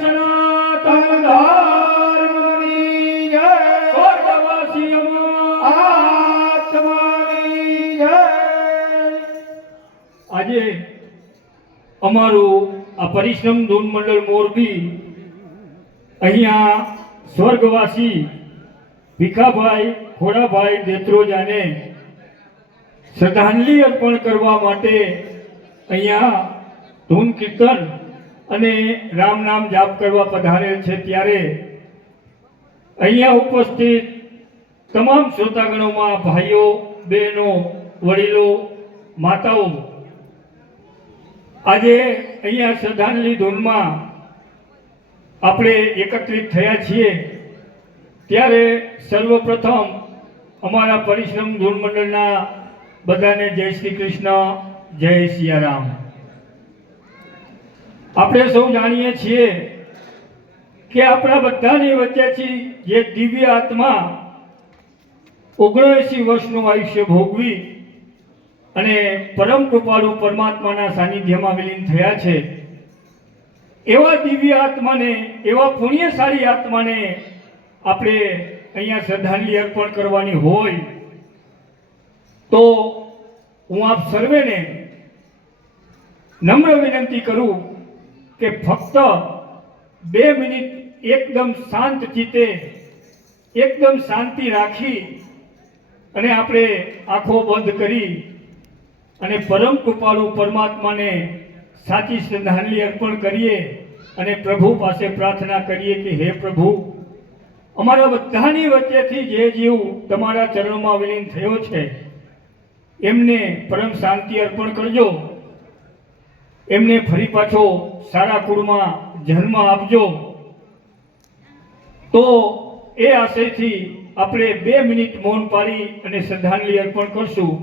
સનાતન ધર્મની જય, સ્વર્ગવાસી આત્માની જય। આજે અમારું આ પરિશ્રમ ધૂન મંડળ મોરબી અહીંયા સ્વર્ગવાસી ભીખાભાઈ ખોડાભાઈ દેત્રોજાને શ્રદ્ધાંજલિ અર્પણ કરવા માટે અહીંયા ધૂન કીર્તન અને રામ નામ જાપ કરવા પધારેલ છે। ત્યારે અહીંયા ઉપસ્થિત તમામ શ્રોતાગણોમાં ભાઈઓ, બહેનો, વડીલો, માતાઓ આજે અહીંયા શ્રદ્ધાંજલિ ધૂનમાં આપણે એકત્રિત થયા છીએ। ત્યારે સર્વપ્રથમ અમારા પરિશ્રમ ધૂન મંડળના બધાને જય શ્રી કૃષ્ણ, જય સિયારામ। આપણે સૌ જાણીએ છીએ કે આપણા બધાની વચ્ચેથી જે દિવ્ય આત્મા 79 વર્ષનું આયુષ્ય ભોગવી અને પરમ કૃપાળુ પરમાત્માના સાનિધ્યમાં વિલીન થયા છે, એવા દિવ્ય આત્માને, એવા પુણ્યશાળી આત્માને આપણે અહીંયા શ્રદ્ધાંજલિ અર્પણ કરવાની હોય તો હું આપ સર્વેને નમ્ર વિનંતી કરું કે ફક્ત 2 મિનિટ એકદમ શાંત ચિત્તે, એકદમ શાંતિ રાખી અને આપણે આંખો બંધ કરી અને પરમ કૃપાળુ પરમાત્માને સાચી શ્રદ્ધાંજલિ અર્પણ કરીએ અને પ્રભુ પાસે પ્રાર્થના કરીએ કે હે પ્રભુ, અમારા બધાની વચ્ચેથી જે જીવ તમારા ચરણોમાં વિલીન થયો છે એમને પરમ શાંતિ અર્પણ કરજો, એમને ફરી પાછો સારા કુળમાં જન્મ આપજો। તો એ આશયથી આપણે 2 મિનિટ મૌન પાડી અને શ્રદ્ધાંજલિ અર્પણ કરશું।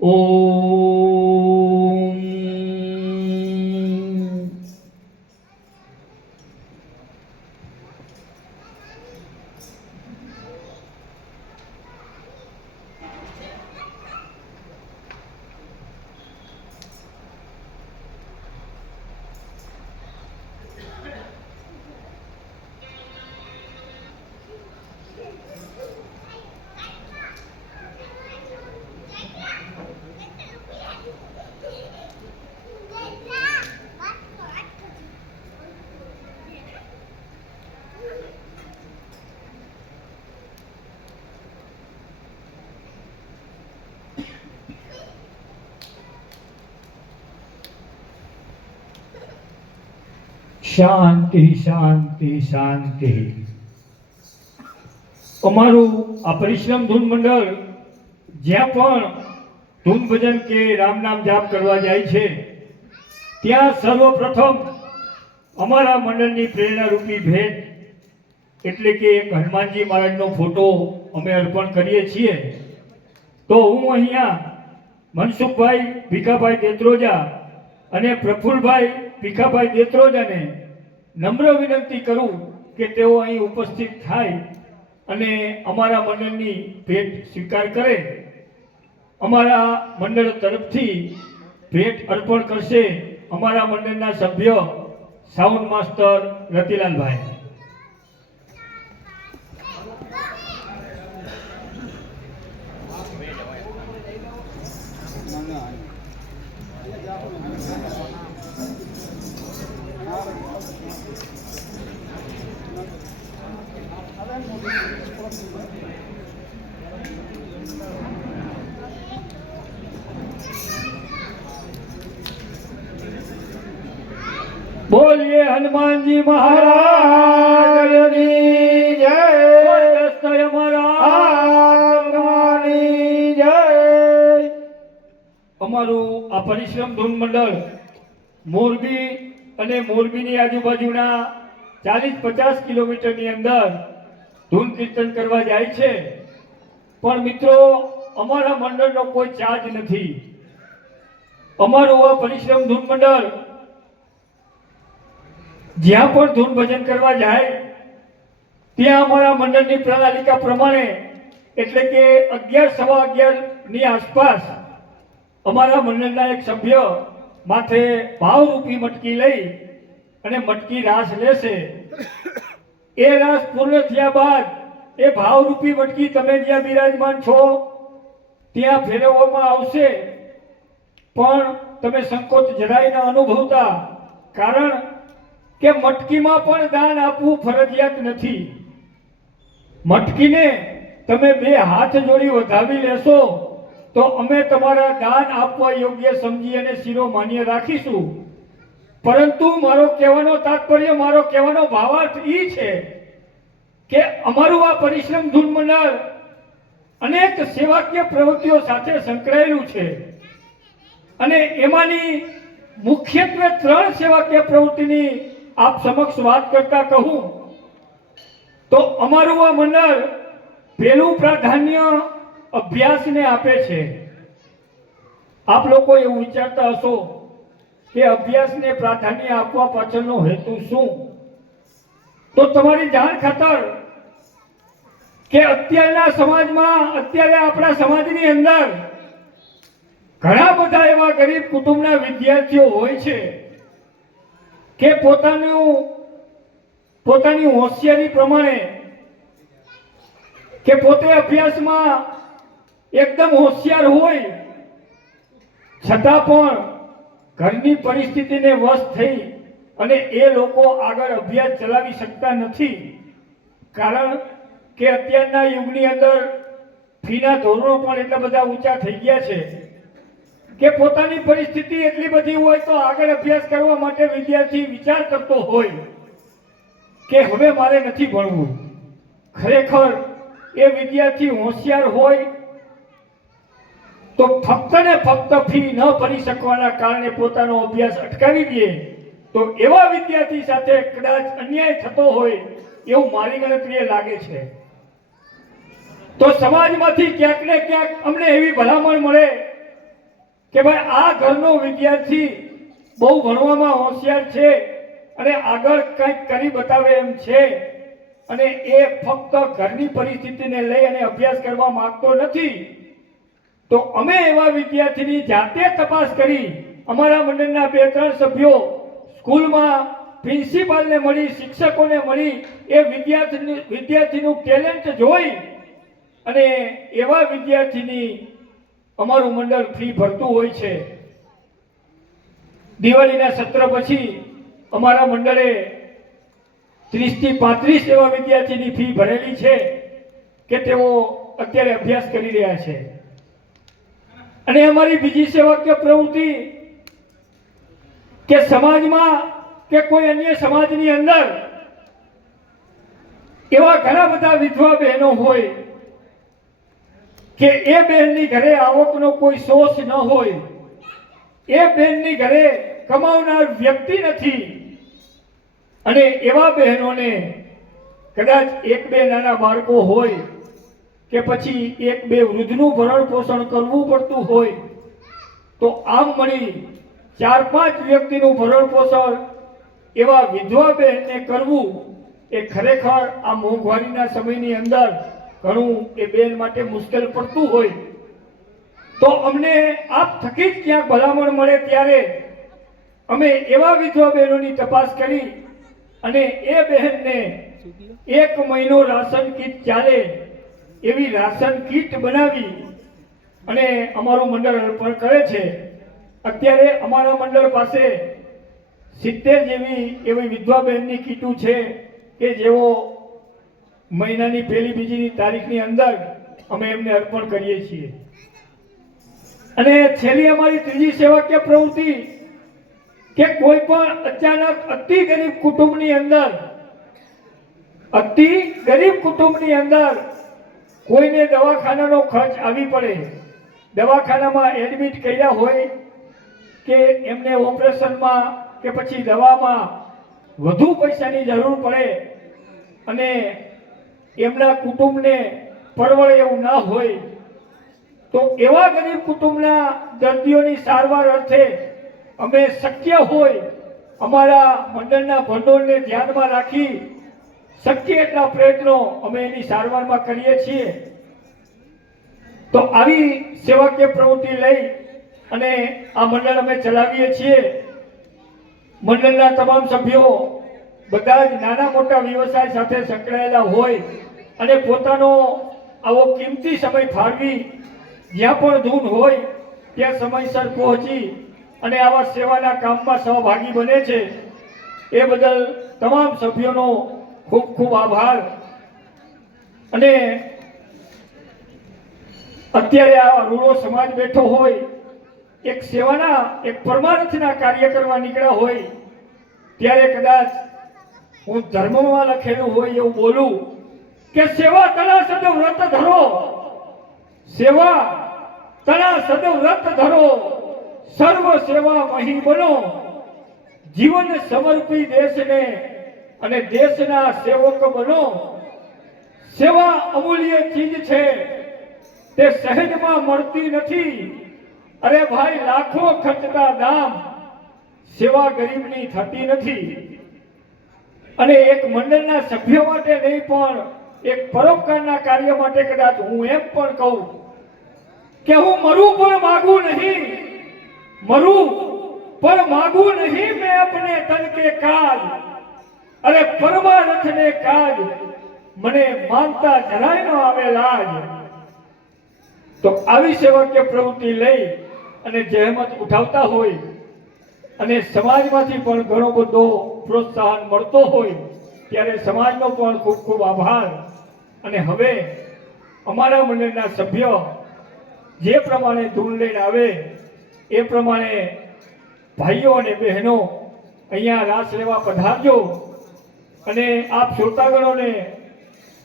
ઓમ શાંતિ શાંતિ શાંતિ। અમારું આ પરિશ્રમ ધૂન મંડળ જ્યાં પણ ધૂન ભજન કે રામ નામ જાપ કરવા જાય છે ત્યાં સર્વપ્રથમ અમારા મંડળની પ્રેરણારૂપી ભેટ એટલે કે એક હનુમાનજી મહારાજનો ફોટો અમે અર્પણ કરીએ છીએ। તો હું અહીંયા મનસુખભાઈ ભીખાભાઈ દેત્રોજા અને પ્રફુલભાઈ ભીખાભાઈ દેત્રોજાને નમ્ર વિનંતી કરું કે તેઓ અહીં ઉપસ્થિત થાય અને અમારા મંડળની ભેટ સ્વીકાર કરે। અમારા મંડળ તરફથી ભેટ અર્પણ કરશે અમારા મંડળના સભ્ય સાઉન્ડ માસ્ટર રતિલાલભાઈ। बोलिए हनुमान जी महाराज की जय, અમારું આ પરિશ્રમ ધૂન મંડળ મોરબી અને મોરબીની આજુબાજુના 40-50 કિલોમીટરની અંદર ધૂન કીર્તન કરવા જાય છે। પણ મિત્રો, અમારા મંડળનો કોઈ ચાર્જ નથી। અમારું આ પરિશ્રમ ધૂન મંડળ જ્યાં પણ ધૂન ભજન કરવા જાય ત્યાં અમારા મંડળની પ્રણાલિકા પ્રમાણે એટલે કે 11-11:15 ની આસપાસ અમારા મંડળના એક સભ્ય માથે ભાવરૂપી મટકી લઈ અને મટકી રાસ લેશે. એ રાસ પૂર્ણ થયા બાદ એ ભાવરૂપી મટકી તમે જ્યાં બિરાજમાન છો ત્યાં ફેરવવામાં આવશે. પણ તમે સંકોચ જરાય ન અનુભવતા, કારણ કે મટકીમાં પણ દાન આપવું ફરજિયાત નથી. મટકીને તમે બે હાથ જોડી વધાવી લેશો તો અમે તમારા દાન આપવા યોગ્ય સમજી અને શિરો માન્ય રાખીશું. પરંતુ મારો કહેવાનો તાત્પર્ય, મારો કહેવાનો ભાવાર્થ એ છે કે અમારું આ પરિશ્રમ ધૂન મંડળ અનેક સેવાકીય પ્રવૃત્તિઓ સાથે સંકળાયેલું છે અને એમાંની મુખ્યત્વે 3 સેવાકીય પ્રવૃત્તિની આપ સમક્ષ વાત કરતા કહું તો અમારું આ મંડળ પહેલું પ્રાધાન્ય અભ્યાસને આપે છે. આપ લોકો એવું વિચારતા હશો કે અભ્યાસને પ્રાધાન્ય આપવા પાછળનો હેતુ શું? તો તમારી જાણ ખાતર કે અત્યારના સમાજમાં, અત્યારે આપણા સમાજની અંદર ઘણા બધા એવા ગરીબ કુટુંબના વિદ્યાર્થીઓ હોય છે કે પોતાની હોશિયારી પ્રમાણે કે પોતે અભ્યાસમાં એકદમ હોશિયાર હોય છતાં પણ ઘરની પરિસ્થિતિને વશ થઈ અને એ લોકો આગળ અભ્યાસ ચલાવી શકતા નથી. કારણ કે અત્યારના યુગની અંદર ફીના ધોરણો પણ એટલા બધા ઊંચા થઈ ગયા છે કે પોતાની પરિસ્થિતિ એટલી બધી હોય તો આગળ અભ્યાસ કરવા માટે વિદ્યાર્થી વિચાર કરતો હોય કે હવે મારે નથી ભણવું. ખરેખર એ વિદ્યાર્થી હોશિયાર હોય તો ફક્ત ને ફક્ત ફી ન ભરી શકવાના કારણે પોતાનો અભ્યાસ અટકાવી દે તો એવા વિદ્યાર્થી સાથે કદાચ અન્યાય થતો હોય એવું મારી ગણતરીએ લાગે છે. તો સમાજમાંથી ક્યાંક ને ક્યાંક અમને એવી ભલામણ મળે કે ભાઈ આ ઘરનો વિદ્યાર્થી બહુ ભણવામાં હોશિયાર છે અને આગળ કંઈક કરી બતાવે એમ છે અને એ ફક્ત ઘરની પરિસ્થિતિને લઈ અને અભ્યાસ કરવા માંગતો નથી, તો અમે એવા વિદ્યાર્થીની જાતે તપાસ કરી અમારા મંડળના 2-3 સભ્યો સ્કૂલમાં પ્રિન્સિપાલને મળી, શિક્ષકોને મળી એ વિદ્યાર્થીનું ટેલેન્ટ જોઈ અને એવા વિદ્યાર્થીની અમારું મંડળ ફી ભરતું હોય છે. દિવાળીના સત્ર પછી અમારા મંડળે 30 થી 35 એવા વિદ્યાર્થીની ફી ભરેલી છે કે તેઓ અત્યારે અભ્યાસ કરી રહ્યા છે. અને અમારી બીજી સેવાકીય પ્રવૃત્તિ કે સમાજમાં કે કોઈ અન્ય સમાજની અંદર એવા ઘણા બધા વિધવા બહેનો હોય કે એ બહેનની ઘરે આવકનો કોઈ સોર્સ ન હોય, એ બહેનની ઘરે કમાવનાર વ્યક્તિ નથી અને એવા બહેનોને કદાચ 1-2 નાના બાળકો હોય કે પછી 1-2 વૃદ્ધનું ભરણ પોષણ કરવું પડતું હોય તો આમ મળી 4-5 વ્યક્તિનું ભરણ પોષણ એવા વિધવા બહેનને કરવું એ ખરેખર આ મોંઘવારીના સમયની અંદર ઘણું એ બેન માટે મુશ્કેલ પડતું હોય. તો અમને આપ થકી જ ક્યાંક ભલામણ મળે ત્યારે અમે એવા વિધવા બહેનોની તપાસ કરી અને એ બહેનને 1 મહિનો રાશન કીટ ચાલે એવી રાશન કીટ બનાવી અને અમારું મંડળ અર્પણ કરે છે. અત્યારે અમારા મંડળ પાસે 70 જેવી એવી વિધવા બહેનની કીટું છે કે જેઓ મહિનાની 1-2 તારીખની અંદર અમે એમને અર્પણ કરીએ છીએ. અને છેલ્લી અમારી ત્રીજી સેવાકીય પ્રવૃત્તિ કે કોઈ પણ અચાનક અતિ ગરીબ કુટુંબની અંદર કોઈને દવાખાનાનો ખર્ચ આવી પડે, દવાખાનામાં એડમિટ કર્યા હોય કે એમને ઓપરેશનમાં કે પછી દવામાં વધુ પૈસાની જરૂર પડે અને એમના કુટુંબને પરવડે એવું ના હોય તો એવા ગરીબ કુટુંબના દર્દીઓની સારવાર અર્થે અમે શક્ય હોય અમારા મંડળના ભંડોળને ધ્યાનમાં રાખી શક્ય એટલા પ્રયત્નો અમે એની સારવારમાં કરીએ છીએ. તો આવી સેવાકીય પ્રવૃત્તિ લઈ અને આ મંડળ અમે ચલાવીએ છીએ. મંડળના તમામ સભ્યો બધા જ નાના મોટા વ્યવસાય સાથે સંકળાયેલા હોય અને પોતાનો આવો કિંમતી સમય ફાળવી જ્યાં પણ ધૂન હોય ત્યાં સમયસર પહોંચી અને આવા સેવાના કામમાં સહભાગી બને છે એ બદલ તમામ સભ્યોનો ખૂબ ખૂબ આભાર. અને અત્યારે આ રૂડો સમાજ બેઠો હોય, એક સેવાના એક પરમાર્થના કાર્ય કરવા નીકળ્યા હોય ત્યારે કદાચ હું ધર્મમાં લખેલું હોય એવું બોલું કે સેવા તના સદ વ્રત ધરો, સેવા તના સદ વ્રત ધરો, સર્વ સેવા મહી બનો, જીવન સમર્પી દેશને અને દેશના સેવક બનો. સેવા અમૂલ્ય ચીજ છે, તે સહેજમાં મળતી નથી. અરે ભાઈ, લાખો ખર્ચતા દામ સેવા ગરીબની થતી નથી. અને એક મંડળના સભ્ય માટે નહીં પણ એક પરોપકારના કાર્ય માટે કદાચ હું એમ પણ કહું કે હું મરું પણ માગું નહીં, મરું પણ માગું નહીં મેં अपने तन के काज, अरे परमारथ ने काज મને માનતા જરાય ન આવે લાજ. તો આવી સેવકીય પ્રવૃત્તિ લઈ અને જહેમત ઉઠાવતા હોય અને સમાજમાંથી પણ ઘણો બધો પ્રોત્સાહન મળતો હોય ત્યારે સમાજનો પણ ખૂબ ખૂબ આભાર. અને હવે અમારા મંડળના સભ્ય જે પ્રમાણે ધૂન લઈને આવે એ પ્રમાણે ભાઈઓ અને બહેનો અહીંયા રાસ લેવા પધારજો. અને આપ શ્રોતાગણોને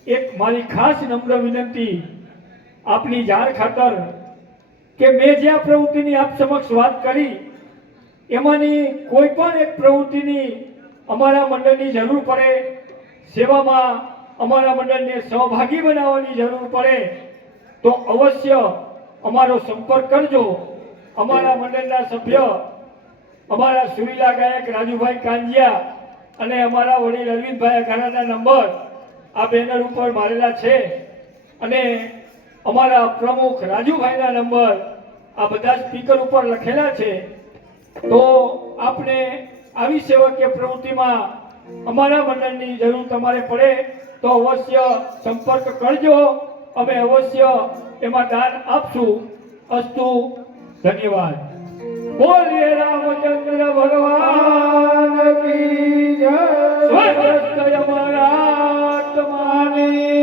એક મારી ખાસ નમ્ર વિનંતી આપની જાણ ખાતર કે મેં જે આ પ્રવૃત્તિની આપ સમક્ષ વાત કરી એમાંની કોઈ પણ એક પ્રવૃત્તિની અમારા મંડળની જરૂર પડે, સેવામાં અમારા મંડળને સહભાગી બનાવવાની જરૂર પડે તો અવશ્ય અમારો સંપર્ક કરજો. અમારા મંડળના સભ્ય અમારા સુરીલા ગાયક રાજુભાઈ કાંજિયા અને અમારા વડીલ અરવિંદભાઈ અઘારાના નંબર આ બેનર ઉપર મારેલા છે અને અમારા પ્રમુખ રાજુભાઈના નંબર આ બધા સ્પીકર ઉપર લખેલા છે. તો આપને આવી સેવકીય પ્રવૃત્તિમાં અમારા મંડળની જરૂર તમારે પડે તો અવશ્ય સંપર્ક કરજો. અમે અવશ્ય એમાં દાન આપશું. અસ્તુ. ધન્યવાદ. બોલીએ રામચંદ્ર ભગવાન કી જય. સ્વસ્થ અમારા આત્માની